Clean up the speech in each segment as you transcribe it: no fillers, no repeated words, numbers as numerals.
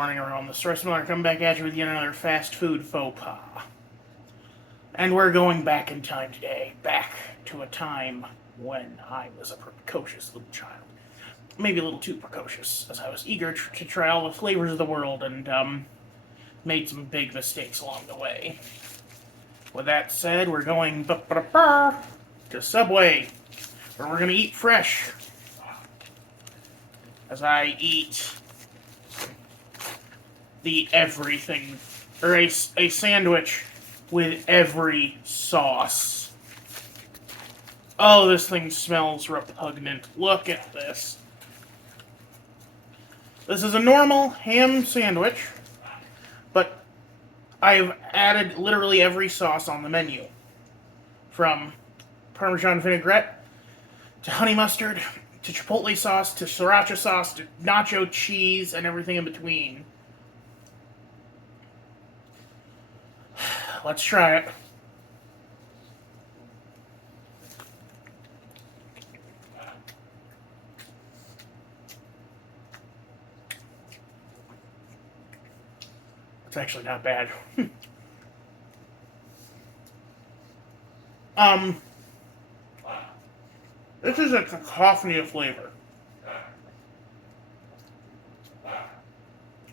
morning, everyone. This is Royce coming back at you with yet another fast food faux pas. And we're going back in time today, back to a time when I was a precocious little child. Maybe a little too precocious, as I was eager to try all the flavors of the world and made some big mistakes along the way. With that said, we're going to Subway, where we're going to eat fresh. As I eat the everything, or a sandwich with every sauce. Oh, this thing smells repugnant. Look at this. This is a normal ham sandwich, but I've added literally every sauce on the menu. From Parmesan vinaigrette, to honey mustard, to chipotle sauce, to sriracha sauce, to nacho cheese, and everything in between. Let's try it. It's actually not bad. This is a cacophony of flavor.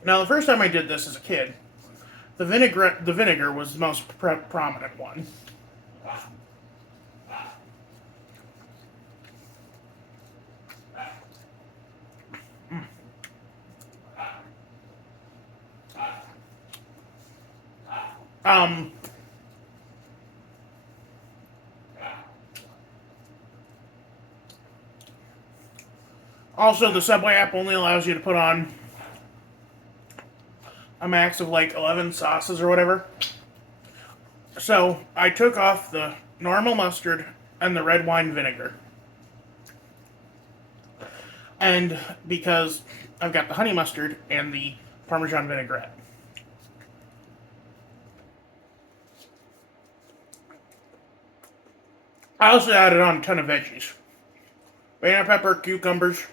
Now, the first time I did this as a kid, the vinegar was the most prominent one. Um, Also, the Subway app only allows you to put on a max of like 11 sauces or whatever. So I took off the normal mustard and the red wine vinegar. And because I've got the honey mustard and the Parmesan vinaigrette. I also added on a ton of veggies. Banana pepper, cucumbers,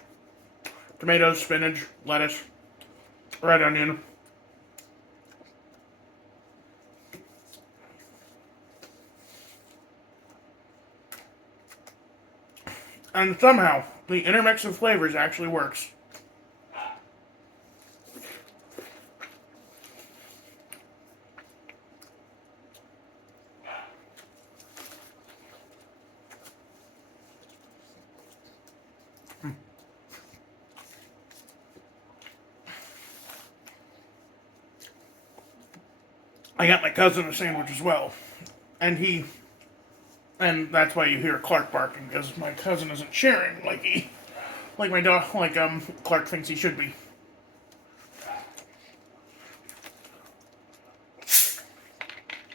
tomatoes, spinach, lettuce, red onion. And somehow, the intermix of flavors actually works. I got my cousin a sandwich as well. And that's why you hear Clark barking, because my cousin isn't sharing like my dog, Clark thinks he should be.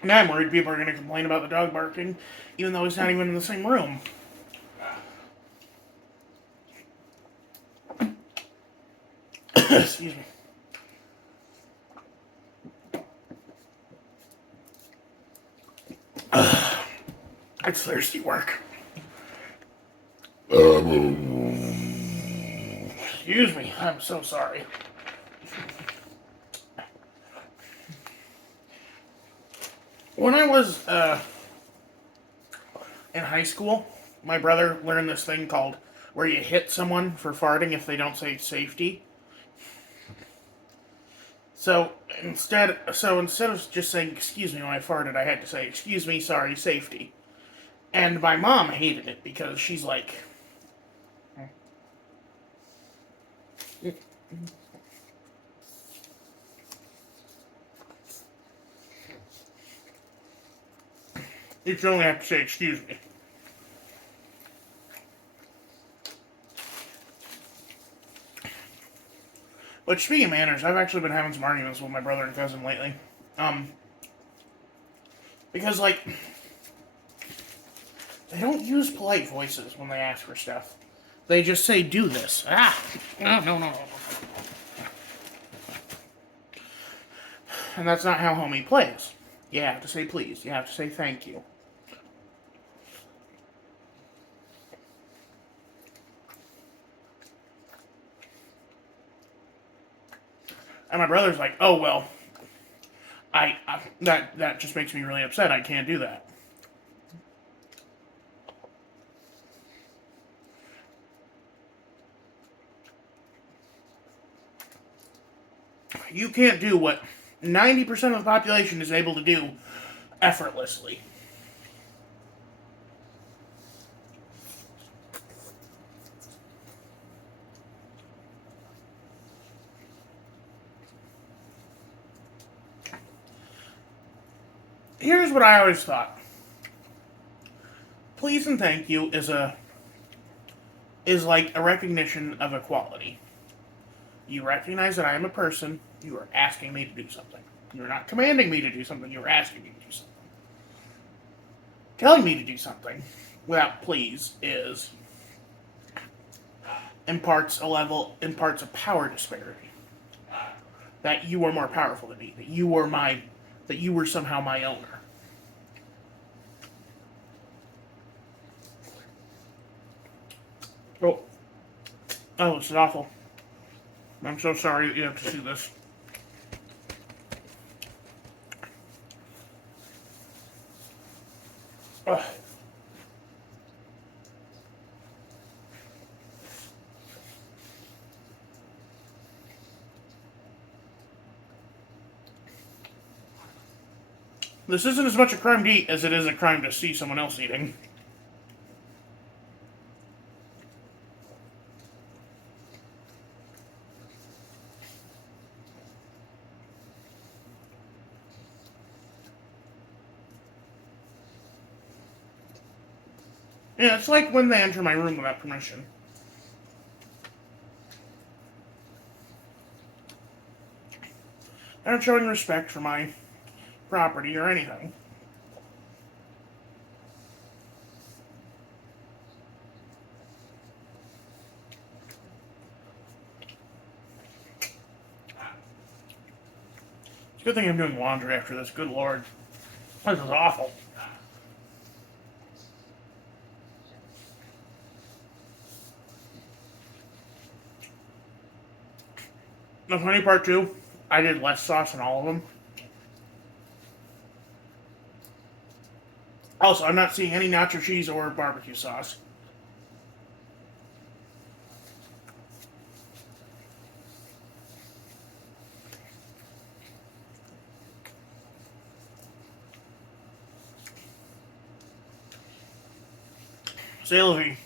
Now I'm worried people are going to complain about the dog barking, even though he's not even in the same room. Excuse me. It's thirsty work. Excuse me, I'm so sorry. When I was in high school, my brother learned this thing called where you hit someone for farting if they don't say safety. So instead of just saying excuse me when I farted, I had to say excuse me, sorry, safety. And my mom hated it because she's like, you should only have to say excuse me. But speaking of manners, I've actually been having some arguments with my brother and cousin lately. Because they don't use polite voices when they ask for stuff. They just say, do this. No. And that's not how homie plays. You have to say please. You have to say thank you. And my brother's like, oh, well, that just makes me really upset. I can't do that. You can't do what 90% of the population is able to do effortlessly. Here's what I always thought. Please and thank you is like a recognition of equality. You recognize that I am a person. You are asking me to do something. You're not commanding me to do something. You're asking me to do something. Telling me to do something without please is imparts a power disparity. That you are more powerful than me. That you were somehow my owner. Oh, this is awful. I'm so sorry that you have to see this. Ugh. This isn't as much a crime to eat as it is a crime to see someone else eating. Yeah, it's like when they enter my room without permission. They're not showing respect for my property or anything. It's a good thing I'm doing laundry after this. Good lord. This is awful. The funny part, too, I did less sauce in all of them. Also, I'm not seeing any nacho cheese or barbecue sauce. Sylvie.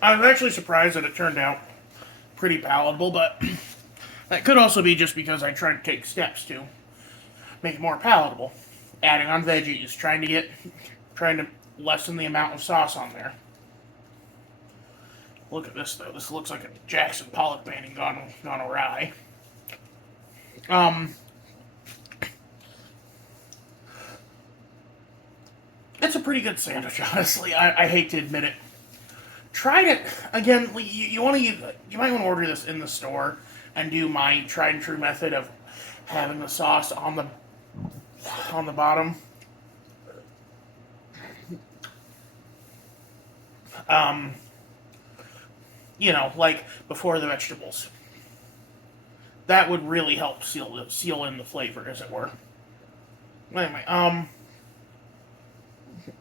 I was actually surprised that it turned out pretty palatable, but that could also be just because I tried to take steps to make it more palatable. Adding on veggies, trying to lessen the amount of sauce on there. Look at this though. This looks like a Jackson Pollock painting gone awry. It's a pretty good sandwich, honestly. I hate to admit it. Tried it again. You want to you might want to order this in the store and do my tried and true method of having the sauce on the bottom. Um, like before the vegetables. That would really help seal in the flavor, as it were. Anyway,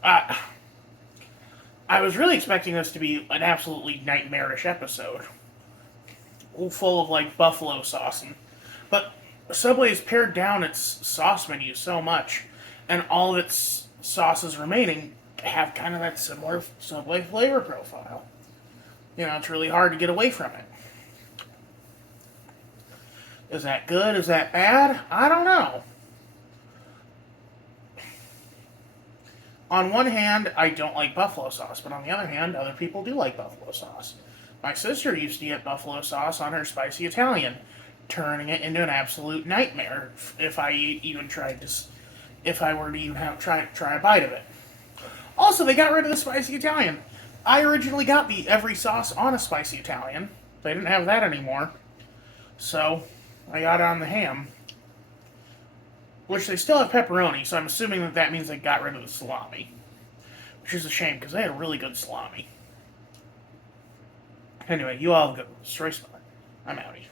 I, I was really expecting this to be an absolutely nightmarish episode, full of like buffalo sauce, but Subway has pared down its sauce menu so much, and all of its sauces remaining have kind of that similar Subway flavor profile. It's really hard to get away from it. Is that good? Is that bad? I don't know. On one hand, I don't like buffalo sauce, but on the other hand, other people do like buffalo sauce. My sister used to get buffalo sauce on her spicy Italian, turning it into an absolute nightmare if I even tried to, if I were to even try a bite of it. Also, they got rid of the spicy Italian. I originally got the every sauce on a spicy Italian. They didn't have that anymore, so I got it on the ham. Which they still have pepperoni, so I'm assuming that means they got rid of the salami. Which is a shame, because they had a really good salami. Anyway, you all have a good one. Stay smart. I'm outie.